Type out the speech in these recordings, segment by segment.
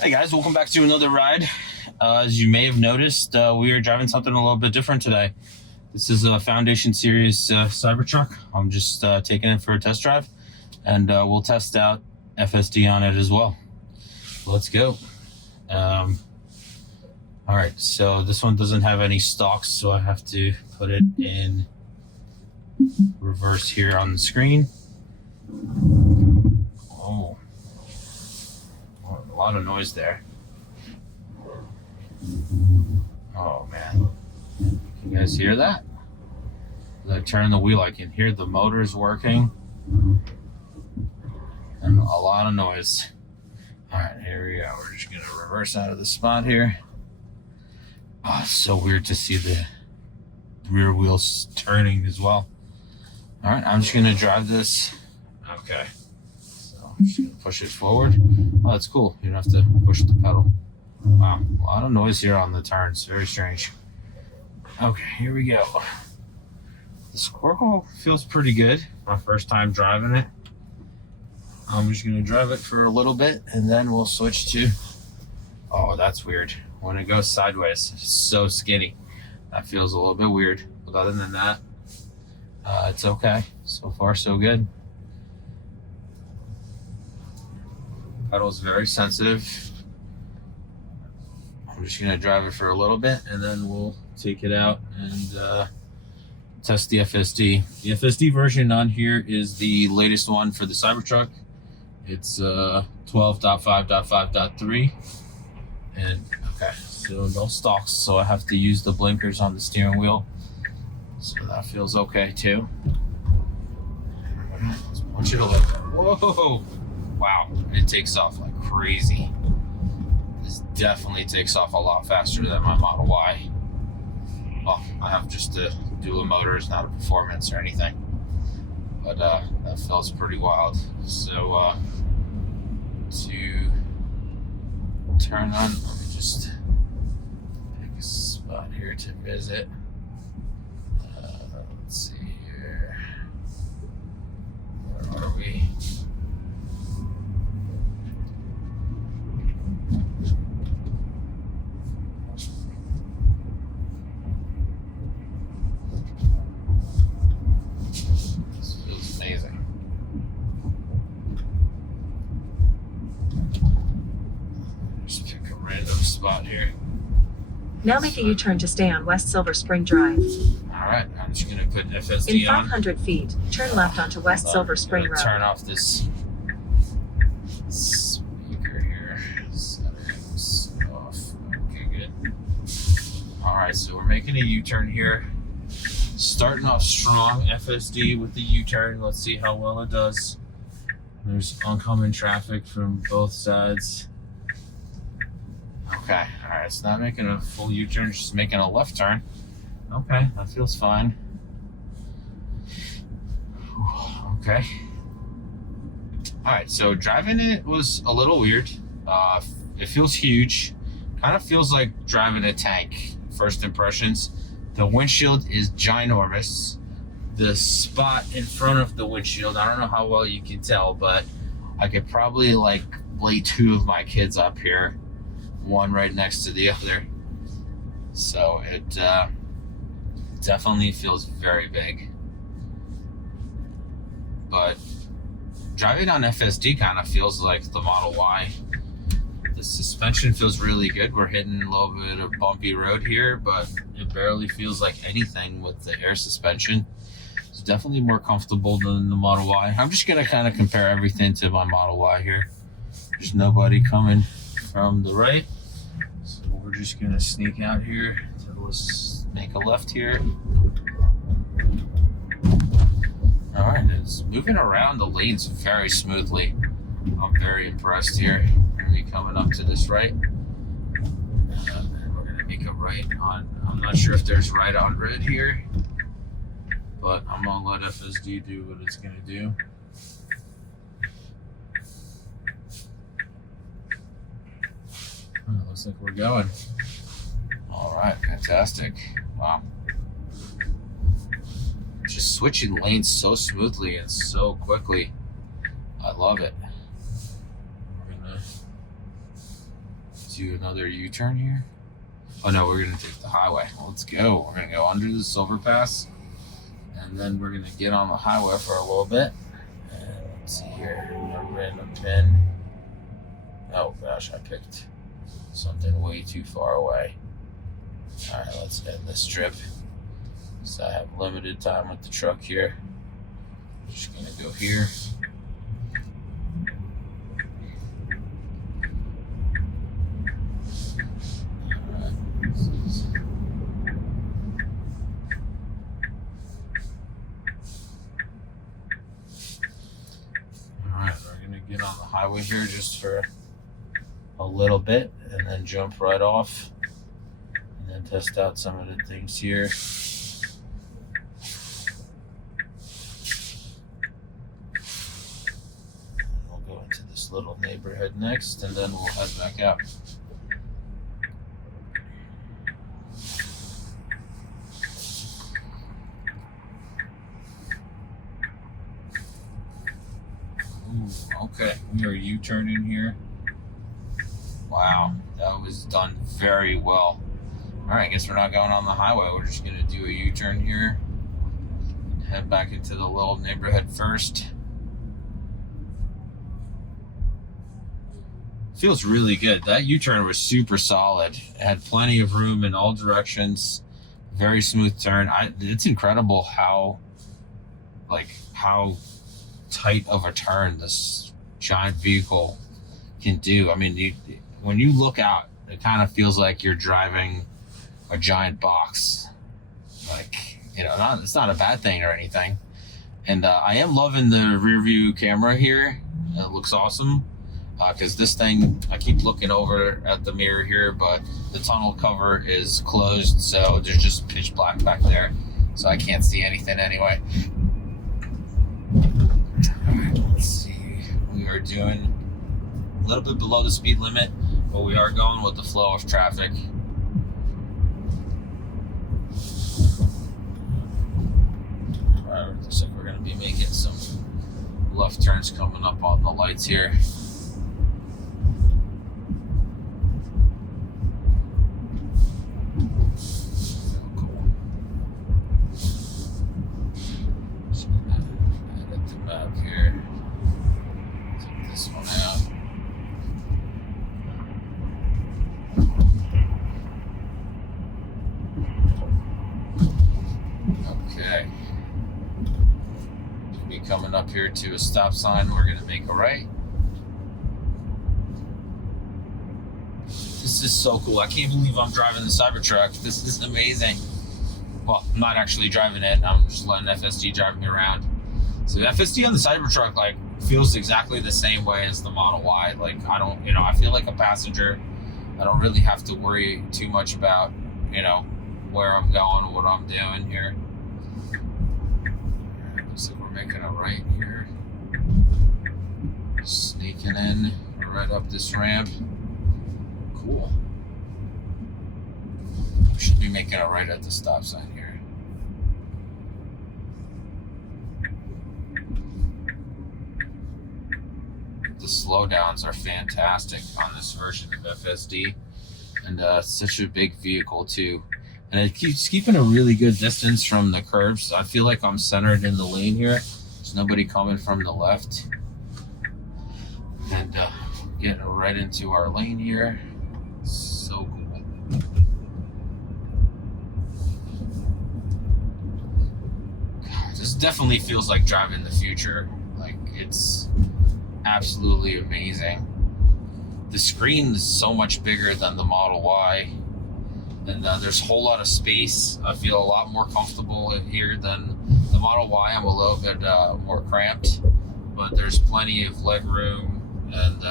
Hey guys, welcome back to another ride. As you may have noticed, we are driving something a little bit different today. This is a Foundation Series Cybertruck. I'm just taking it for a test drive, and we'll test out FSD on it as well. Let's go. All right, so this one doesn't have any stalks, so I have to put it in reverse here on the screen. Oh. A lot of noise there. Oh man, you guys hear that? As I turn the wheel, I can hear the motors working and a lot of noise. All right, here we go. We're just gonna reverse out of the spot here. Oh, it's so weird to see the rear wheels turning as well. All right, I'm just gonna drive this. Okay. I'm just gonna push it forward. Oh, that's cool. You don't have to push the pedal. Wow, a lot of noise here on the turns. Very strange. Okay, here we go. The Squircle feels pretty good. My first time driving it. I'm just gonna drive it for a little bit and then we'll switch to, oh, that's weird. When it goes sideways, it's so skinny. That feels a little bit weird. But other than that, it's okay. So far, so good. Pedal's very sensitive. I'm just gonna drive it for a little bit and then we'll take it out and test the FSD. The FSD version on here is the latest one for the Cybertruck. It's 12.5.5.3. And okay, so no stalks, so I have to use the blinkers on the steering wheel. So that feels okay too. Let's punch it a little bit. Whoa! Wow, it takes off like crazy. This definitely takes off a lot faster than my Model Y. Well, I have just a dual motors, not a performance or anything. But that feels pretty wild. So to turn on, let me just pick a spot here to visit. Let's see here. Where are we? Spot here. Now make a U-turn to stay on West Silver Spring Drive. Alright, I'm just going to put FSD in 500 feet, turn left onto West Silver Spring Road. Turn off this speaker here. Settings off. Okay, good. Alright, so we're making a U-turn here. Starting off strong, FSD with the U-turn. Let's see how well it does. There's oncoming traffic from both sides. Okay, all right, it's not making a full U-turn, just making a left turn. Okay, that feels fine. Okay. All right, so driving it was a little weird. It feels huge. Kind of feels like driving a tank, first impressions. The windshield is ginormous. The spot in front of the windshield, I don't know how well you can tell, but I could probably like lay two of my kids up here. One right next to the other, so it definitely feels very big. But driving on FSD kind of feels like the Model Y. The suspension feels really good. We're hitting a little bit of bumpy road here, but it barely feels like anything with the air suspension. It's definitely more comfortable than the Model Y. I'm just gonna kind of compare everything to my Model Y here. There's nobody coming from the right. So we're just gonna sneak out here. So let's make a left here. All right, it's moving around the lanes very smoothly. I'm very impressed here. We're gonna be coming up to this right. And we're gonna make a right on, I'm not sure if there's right on red here, but I'm gonna let FSD do what it's gonna do. Looks like we're going. All right, fantastic. Wow. Just switching lanes so smoothly and so quickly. I love it. We're gonna do another U-turn here. Oh no, we're gonna take the highway. Let's go. We're gonna go under the overpass, and then we're gonna get on the highway for a little bit. And let's see here, a random pin. Oh gosh, I picked something way too far away. All right, let's end this trip. So I have limited time with the truck here. Just gonna go here. Alright, we're gonna get on the highway here just for a little bit and then jump right off and then test out some of the things here. We'll go into this little neighborhood next and then we'll head back out. Okay, we are U-turning here. Wow, that was done very well. All right, I guess we're not going on the highway. We're just gonna do a U-turn here. Head back into the little neighborhood first. Feels really good. That U-turn was super solid. It had plenty of room in all directions. Very smooth turn. It's incredible how tight of a turn this giant vehicle can do. I mean, when you look out, it kind of feels like you're driving a giant box. Like, it's not a bad thing or anything. And I am loving the rear view camera here. It looks awesome. Because this thing, I keep looking over at the mirror here, but the tunnel cover is closed, so there's just pitch black back there. So I can't see anything anyway. Alright, let's see. We are doing a little bit below the speed limit, but we are going with the flow of traffic. Alright, looks like we're going to be making some left turns coming up on the lights here. Coming up here to a stop sign, we're going to make a right. This is so cool. I can't believe I'm driving the Cybertruck. This is amazing. Well, I'm not actually driving it. I'm just letting FSD drive me around. So the FSD on the Cybertruck feels exactly the same way as the Model Y. I feel like a passenger. I don't really have to worry too much about, where I'm going, what I'm doing here. So we're making a right here. Sneaking in right up this ramp. Cool. We should be making a right at the stop sign here. The slowdowns are fantastic on this version of FSD. And such a big vehicle too. And it keeps keeping a really good distance from the curbs. I feel like I'm centered in the lane here. There's nobody coming from the left. And getting right into our lane here. So cool. God, this definitely feels like driving the future. It's absolutely amazing. The screen is so much bigger than the Model Y. And there's a whole lot of space. I feel a lot more comfortable in here than the Model Y. I'm a little bit more cramped, but there's plenty of leg room, and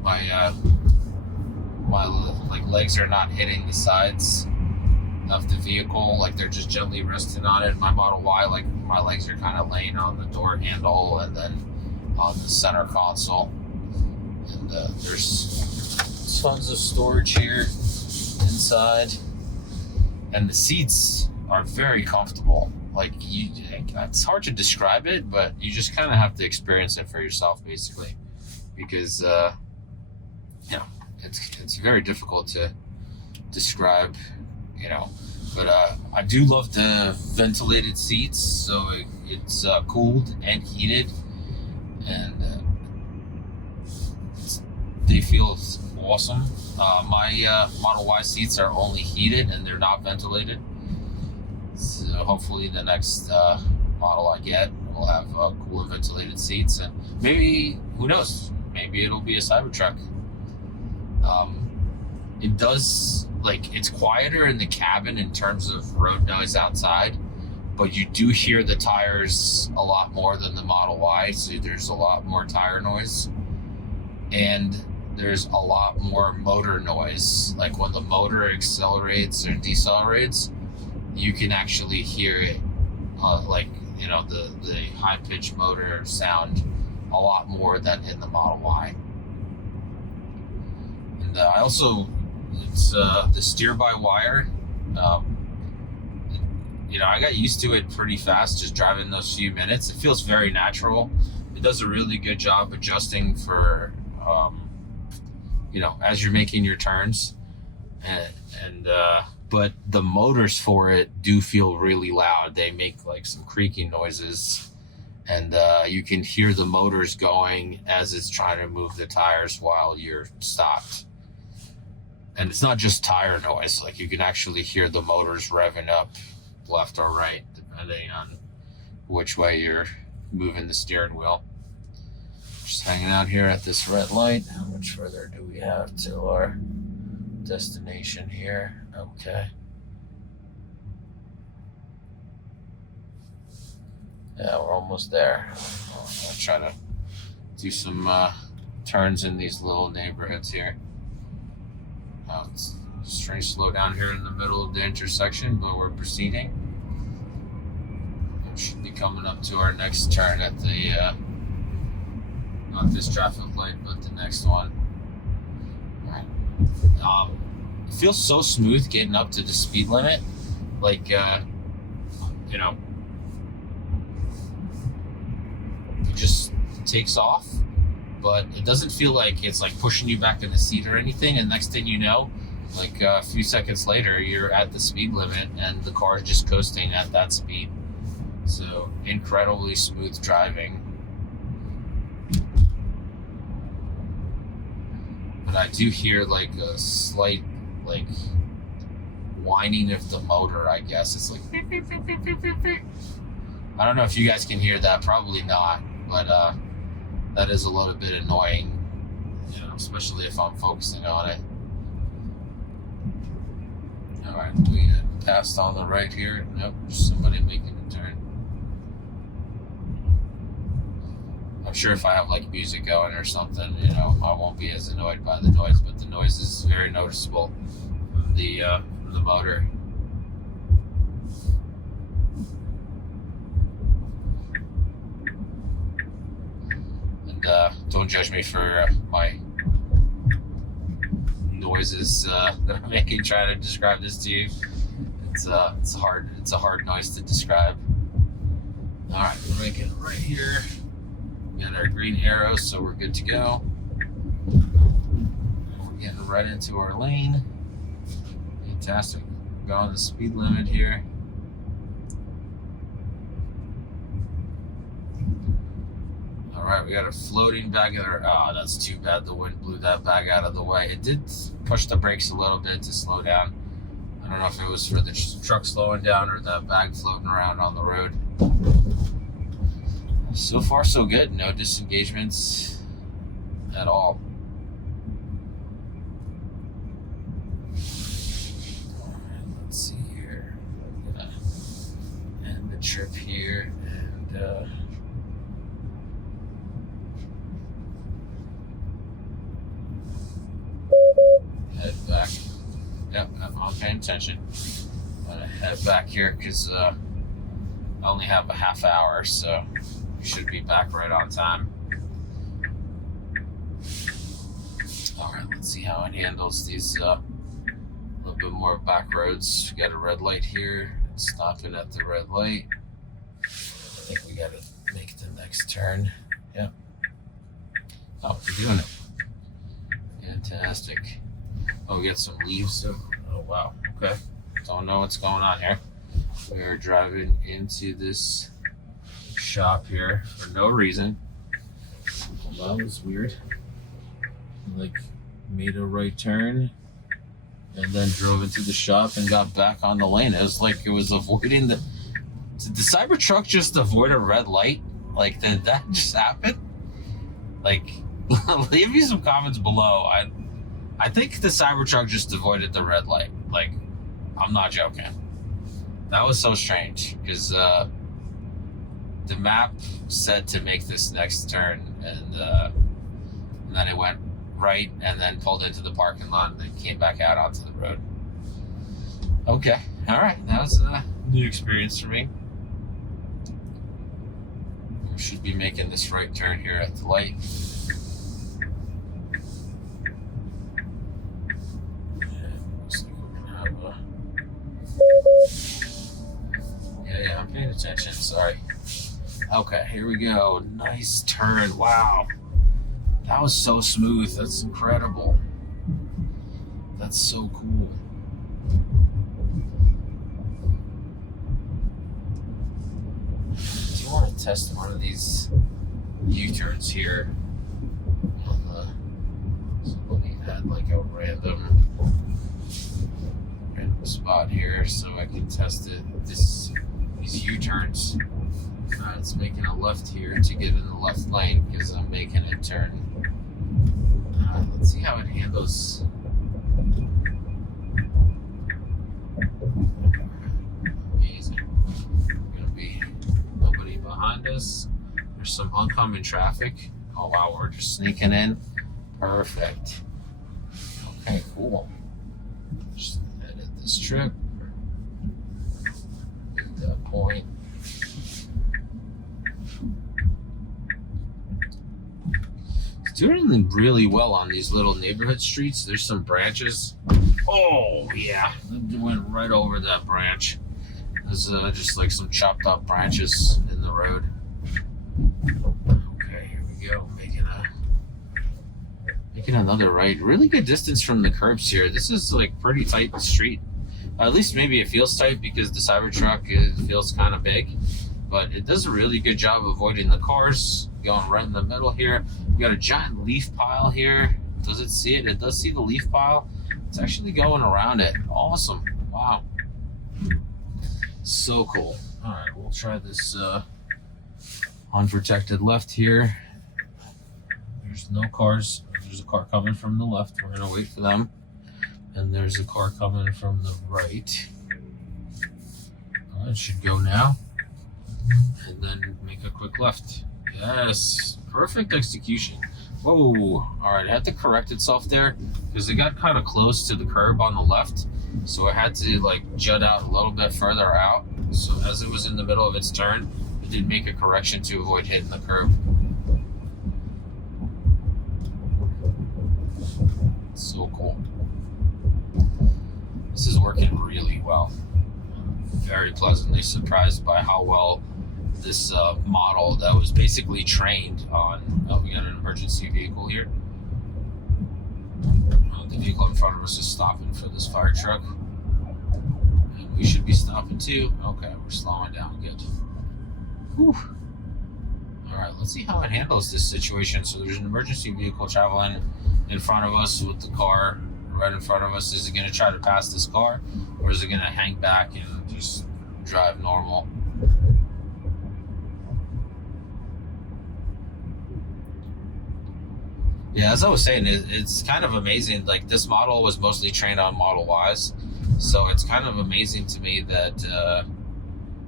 my legs are not hitting the sides of the vehicle. They're just gently resting on it. My Model Y, my legs are kind of laying on the door handle and then on the center console. And there's tons of storage here inside, and the seats are very comfortable. It's hard to describe it, but you just kind of have to experience it for yourself, basically, because it's very difficult to describe, you know. But I do love the ventilated seats, so it's cooled and heated, and they feel awesome. My Model Y seats are only heated and they're not ventilated. So hopefully the next model I get will have cooler ventilated seats, and maybe, who knows, maybe it'll be a Cybertruck. It does, like, it's quieter in the cabin in terms of road noise outside, but you do hear the tires a lot more than the Model Y, so there's a lot more tire noise. And there's a lot more motor noise. Like when the motor accelerates or decelerates, you can actually hear it, like, you know, the high-pitched motor sound a lot more than in the Model Y. And I also, it's the steer-by-wire. You know, I got used to it pretty fast just driving those few minutes. It feels very natural. It does a really good job adjusting for, you know, as you're making your turns. But the motors for it do feel really loud. They make like some creaking noises, and you can hear the motors going as it's trying to move the tires while you're stopped. And it's not just tire noise. Like, you can actually hear the motors revving up left or right, depending on which way you're moving the steering wheel. Just hanging out here at this red light. How much further do we have to our destination here? Okay. Yeah, we're almost there. I'll try to do some turns in these little neighborhoods here. It's a strange slow down here in the middle of the intersection, but we're proceeding. We should be coming up to our next turn at the not this traffic light, but the next one. All right. It feels so smooth getting up to the speed limit. Like, you know, it just takes off, but it doesn't feel like it's like pushing you back in the seat or anything. And next thing you know, like a few seconds later, you're at the speed limit and the car is just coasting at that speed. So incredibly smooth driving. But I do hear like a slight, like, whining of the motor, I guess. It's like, I don't know if you guys can hear that, probably not, but that is a little bit annoying, you know, especially if I'm focusing on it. All right, we passed on the right here. Nope, somebody making a turn. I'm sure if I have like music going or something, you know, I won't be as annoyed by the noise, but the noise is very noticeable from the motor. And don't judge me for my noises that I'm making trying to describe this to you. It's a hard noise to describe. All right, we're making it right here. We got our green arrows, so we're good to go. We're getting right into our lane. Fantastic. Going the speed limit here. All right, we got a floating bag there. Oh, that's too bad. The wind blew that bag out of the way. It did push the brakes a little bit to slow down. I don't know if it was for the truck slowing down or that bag floating around on the road. So far, so good. No disengagements at all. Let's see here. I'm gonna end the trip here and head back. Yep, I'm paying attention. I'm gonna head back here because I only have a half hour, so we should be back right on time. All right, let's see how it handles these little bit more back roads. We got a red light here. Stopping at the red light. I think we gotta make the next turn. Yep. Oh, we're doing it. Yeah, Fantastic. Oh, we got some leaves. Oh, wow. Okay. Don't know what's going on here. We are driving into this shop here for no reason. Well, that was weird. Like, made a right turn and then drove into the shop and got back on the lane. It was like it was avoiding the... Did the Cybertruck just avoid a red light? Like, did that just happen? Like, leave me some comments below. I think the Cybertruck just avoided the red light. Like, I'm not joking. That was so strange because the map said to make this next turn, and then it went right and then pulled into the parking lot and then came back out onto the road. Okay, all right, that was a new experience for me. We should be making this right turn here at the light. Yeah, I'm paying attention. Sorry. Okay, here we go. Nice turn. Wow. That was so smooth. That's incredible. That's so cool. Do you want to test one of these U-turns here? Somebody had like a random spot here, so I can test it. These U-turns. It's making a left here to get in the left lane because I'm making a turn. Let's see how it handles. Amazing. Gonna be nobody behind us. There's some oncoming traffic. Oh wow, we're just sneaking in. Perfect. Okay, cool. Just edit this trip. At that point. Doing really well on these little neighborhood streets. There's some branches. Oh yeah, it went right over that branch. There's just like some chopped up branches in the road. Okay, here we go. Making another right. Really good distance from the curbs here. This is like pretty tight street. At least maybe it feels tight because the Cybertruck feels kind of big. But it does a really good job avoiding the cars. Going right in the middle here. We got a giant leaf pile here. Does it see it? It does see the leaf pile. It's actually going around it. Awesome. Wow. So cool. All right, we'll try this unprotected left here. There's no cars. There's a car coming from the left. We're going to wait for them. And there's a car coming from the right. It should go now. And then make a quick left. Yes, perfect execution. Whoa, all right, it had to correct itself there because it got kind of close to the curb on the left, so it had to like jut out a little bit further out. So as it was in the middle of its turn, it did make a correction to avoid hitting the curb. So cool. This is working really well. Very pleasantly surprised by how well this model that was basically trained on. Oh, we got an emergency vehicle here. The vehicle in front of us is stopping for this fire truck. And we should be stopping too. Okay, we're slowing down. Good. Whew. All right, let's see how it handles this situation. So there's an emergency vehicle traveling in front of us with the car right in front of us. Is it going to try to pass this car, or is it going to hang back and just drive normal? Yeah, as I was saying, it's kind of amazing. Like, this model was mostly trained on Model Ys, so it's kind of amazing to me that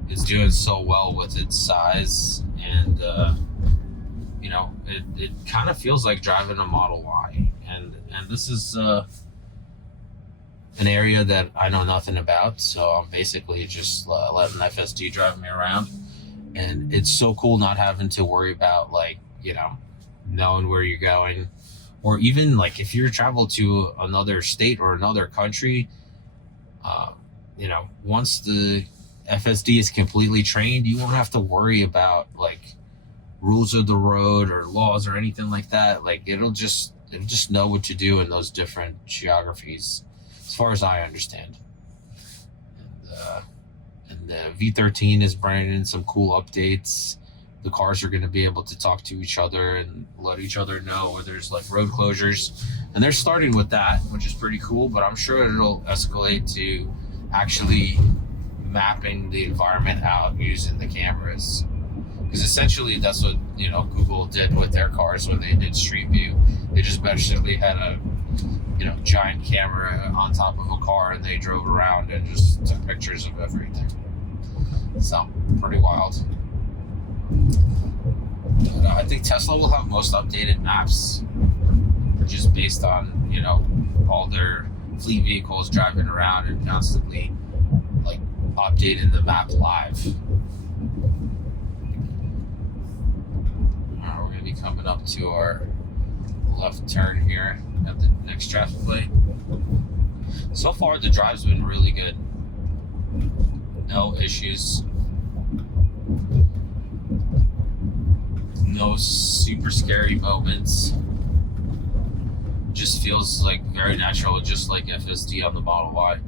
it's doing so well with its size, and you know, it kind of feels like driving a Model Y. And this is an area that I know nothing about, so I'm basically just letting FSD drive me around, and it's so cool not having to worry about, like, you know, knowing where you're going, or even like if you're travel to another state or another country, you know, once the FSD is completely trained, you won't have to worry about like rules of the road or laws or anything like that. Like, it'll just It'll just know what to do in those different geographies, as far as I understand. And the V13 is bringing in some cool updates. The cars are going to be able to talk to each other and let each other know where there's like road closures. And they're starting with that, which is pretty cool, but I'm sure it'll escalate to actually mapping the environment out using the cameras. Because essentially that's what, Google did with their cars when they did Street View. They just basically had a, giant camera on top of a car, and they drove around and just took pictures of everything. So, pretty wild. But, I think Tesla will have most updated maps, just based on, all their fleet vehicles driving around and constantly, like, updating the map live. We're going to be coming up to our left turn here at the next traffic light. So far, the drive's been really good. No issues. No super scary moments. Just feels like very natural, just like FSD on the Model Y.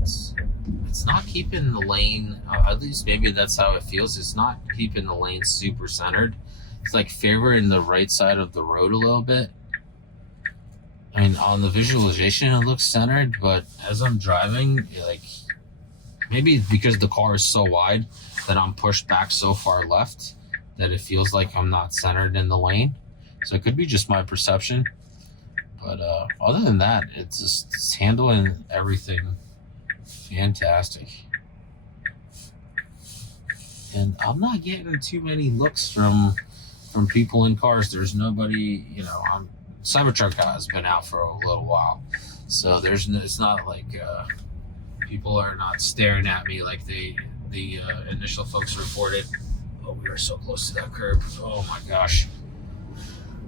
It's not keeping the lane, at least maybe that's how it feels. It's not keeping the lane super centered. It's like favoring the right side of the road a little bit. I mean, on the visualization, it looks centered, but as I'm driving, like, maybe because the car is so wide that I'm pushed back so far left that it feels like I'm not centered in the lane. So it could be just my perception. But other than that, it's handling everything fantastic. And I'm not getting too many looks from people in cars. There's nobody, Cybertruck has been out for a little while, so it's not like people are not staring at me like the initial folks reported. Oh, we are so close to that curb. Oh my gosh.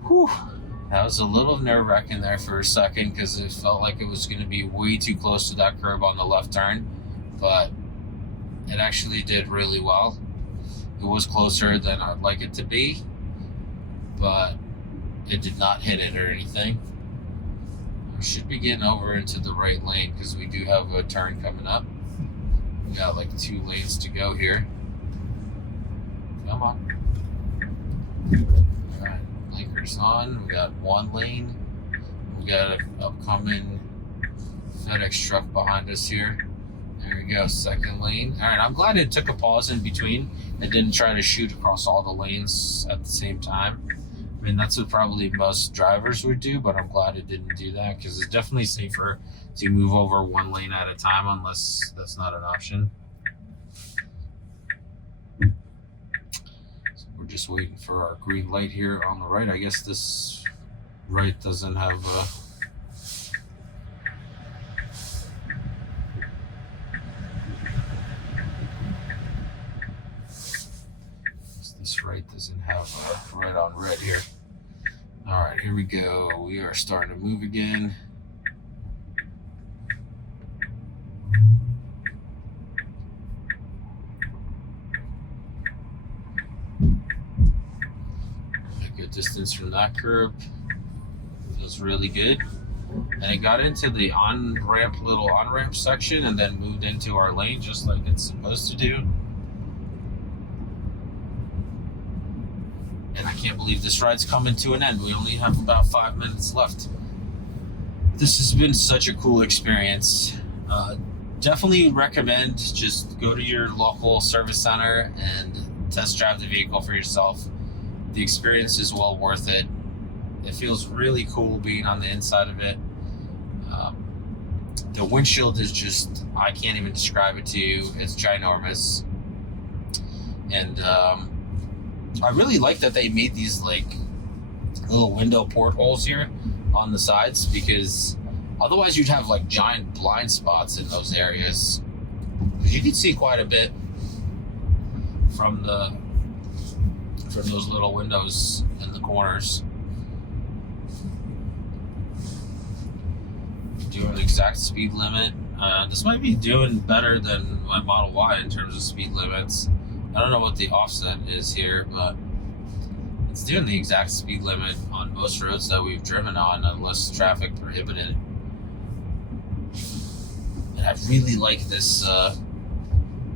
Whew. That was a little nerve-wracking there for a second, because it felt like it was going to be way too close to that curb on the left turn, but it actually did really well. It was closer than I'd like it to be, but it did not hit it or anything. We should be getting over into the right lane, because we do have a turn coming up. We got like 2 lanes to go here. Come on. All right, blinkers on. We got 1 lane. We got an upcoming FedEx truck behind us here. There we go, 2nd lane. All right, I'm glad it took a pause in between and didn't try to shoot across all the lanes at the same time. I mean, that's what probably most drivers would do, but I'm glad it didn't do that, because it's definitely safer to move over 1 lane at a time, unless that's not an option. So we're just waiting for our green light here on the right. I guess this right doesn't have this right doesn't have red on red here. All right, here we go. We are starting to move again. A good distance from that curb. Feels really good. And it got into the little on-ramp section, and then moved into our lane just like it's supposed to do. And I can't believe this ride's coming to an end. We only have about 5 minutes left. This has been such a cool experience. Definitely recommend just go to your local service center and test drive the vehicle for yourself. The experience is well worth it. It feels really cool being on the inside of it. The windshield is just, I can't even describe it to you. It's ginormous. And I really like that they made these like little window portholes here on the sides, because otherwise you'd have like giant blind spots in those areas. You can see quite a bit from those little windows in the corners. Doing exact speed limit. This might be doing better than my Model Y in terms of speed limits. I don't know what the offset is here, but it It's doing the exact speed limit on most roads that we've driven on, unless traffic prohibited. And I really like this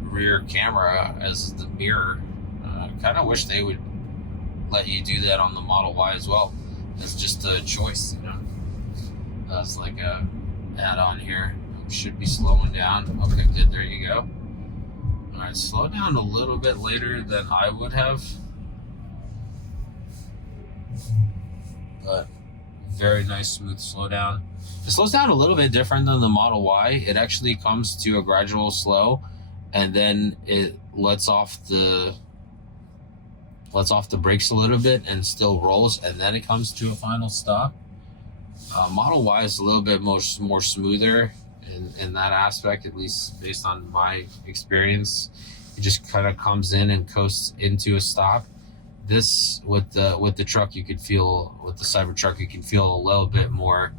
rear camera as the mirror. Kind of wish they would let you do that on the Model Y as well. It's just a choice, you know. That's like a add-on here. Should be slowing down. Okay, good. There you go. All right, slow down a little bit later than I would have, but very nice, smooth slowdown. It slows down a little bit different than the Model Y. It actually comes to a gradual slow, and then it lets off the brakes a little bit and still rolls, and then it comes to a final stop. Model Y is a little bit more smoother in that aspect, at least based on my experience. It just kind of comes in and coasts into a stop. This with the truck, you could feel, with the Cybertruck, you can feel a little bit more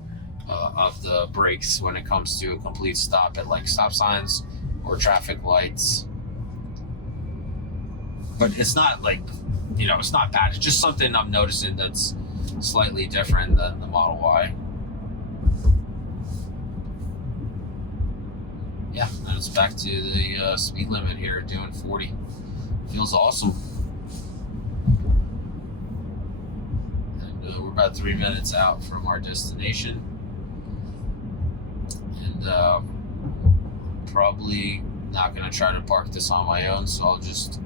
of the brakes when it comes to a complete stop at like stop signs or traffic lights. But it's not like, you know, it's not bad. It's just something I'm noticing that's slightly different than the Model Y. Yeah, and it's back to the speed limit here, doing 40. Feels awesome. And we're about 3 minutes out from our destination. And probably not going to try to park this on my own, so I'll just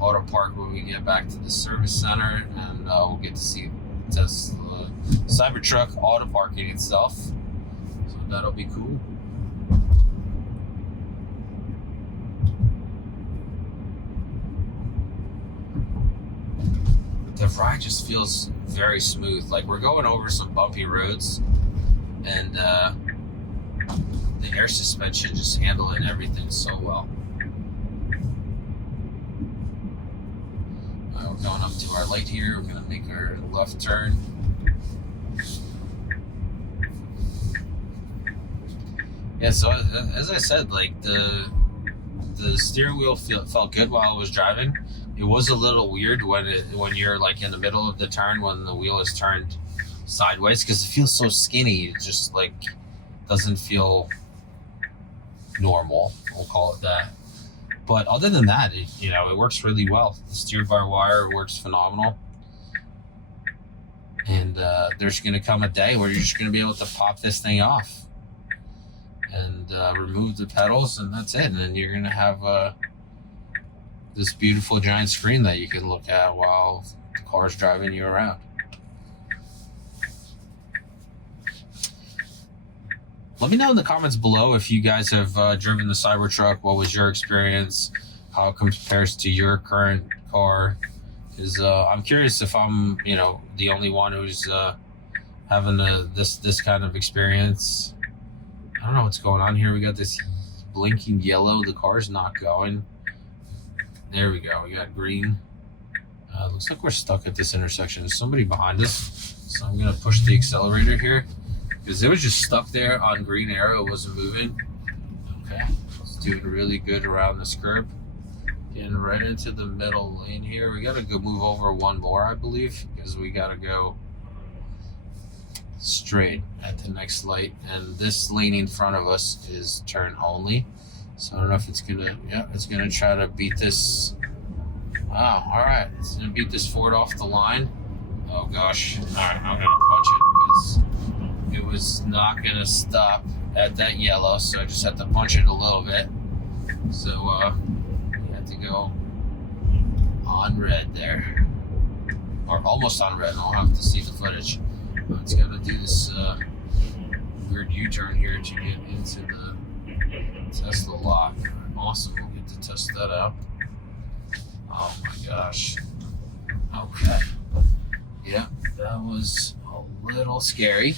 auto park when we get back to the service center, and we'll get to test the Cybertruck auto parking itself. So that'll be cool. The ride just feels very smooth. Like, we're going over some bumpy roads, and the air suspension just handling everything so well. We're going up to our light here. We're going to make our left turn. Yeah, so as I said, like, the steering wheel felt good while I was driving. It was a little weird when you're like in the middle of the turn, when the wheel is turned sideways, because it feels so skinny. It just like doesn't feel normal. We'll call it that. But other than that, it works really well. The steer-by-wire works phenomenal. And there's going to come a day where you're just going to be able to pop this thing off and remove the pedals, and that's it. And then you're going to have this beautiful giant screen that you can look at while the car's driving you around. Let me know in the comments below if you guys have driven the Cybertruck. What was your experience? How it compares to your current car? Because I'm curious if I'm, the only one who's having this kind of experience. I don't know what's going on here. We got this blinking yellow. The car's not going. There we go. We got green. Looks like we're stuck at this intersection. There's somebody behind us. So I'm going to push the accelerator here, because it was just stuck there on green arrow. It wasn't moving. Okay. It's doing really good around this curb. Getting right into the middle lane here. We got to go move over one more, I believe, because we got to go straight at the next light. And this lane in front of us is turn only. So I don't know if it's gonna, it's gonna try to beat this. Wow, all right, it's gonna beat this Ford off the line. Oh gosh, all right, I'm gonna punch it because it was not gonna stop at that yellow, so I just had to punch it a little bit. So we had to go on red there, or almost on red. I'll have to see the footage. But it's gonna do this weird U-turn here to get into the Tesla lot. Awesome, we'll get to test that out. Oh my gosh. Okay. Yeah, that was a little scary,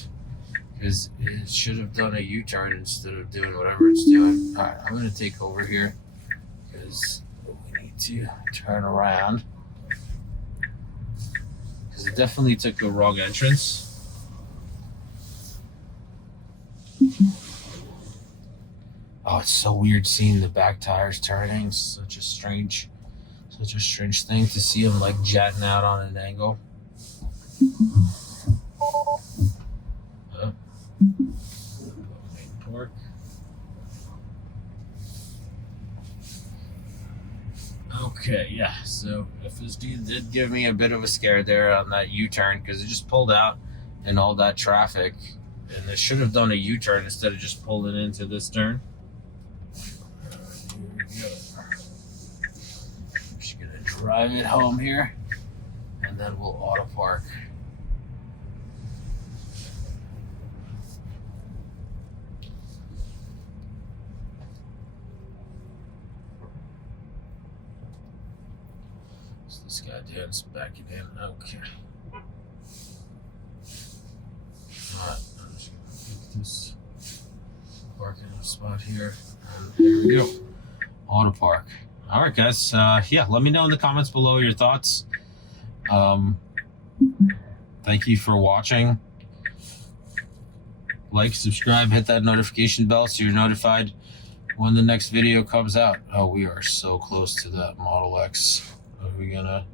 because it should have done a U-turn instead of doing whatever it's doing. All right, I'm going to take over here because we need to turn around, because it definitely took the wrong entrance. Oh, it's so weird seeing the back tires turning. Such a strange thing to see them like jetting out on an angle. park. Okay, yeah, so FSD did give me a bit of a scare there on that U-turn because it just pulled out in all that traffic, and it should have done a U-turn instead of just pulling into this turn. Here we go. I'm just gonna drive it home here, and then we'll auto park. This guy doing some backing in. Okay. Alright, I'm just gonna pick this parking spot here. And here we go. Auto park. Alright, guys. Yeah, let me know in the comments below your thoughts. Thank you for watching. Like, subscribe, hit that notification bell so you're notified when the next video comes out. Oh, we are so close to that Model X. Are we gonna?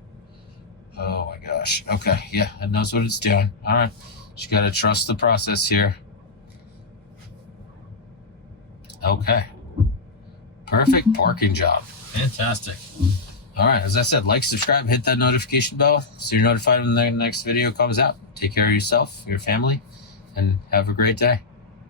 Oh my gosh. Okay, yeah, it knows what it's doing. All right, just gotta trust the process here. Okay, perfect parking job. Fantastic. All right, as I said, like, subscribe, hit that notification bell so you're notified when the next video comes out. Take care of yourself, your family, and have a great day.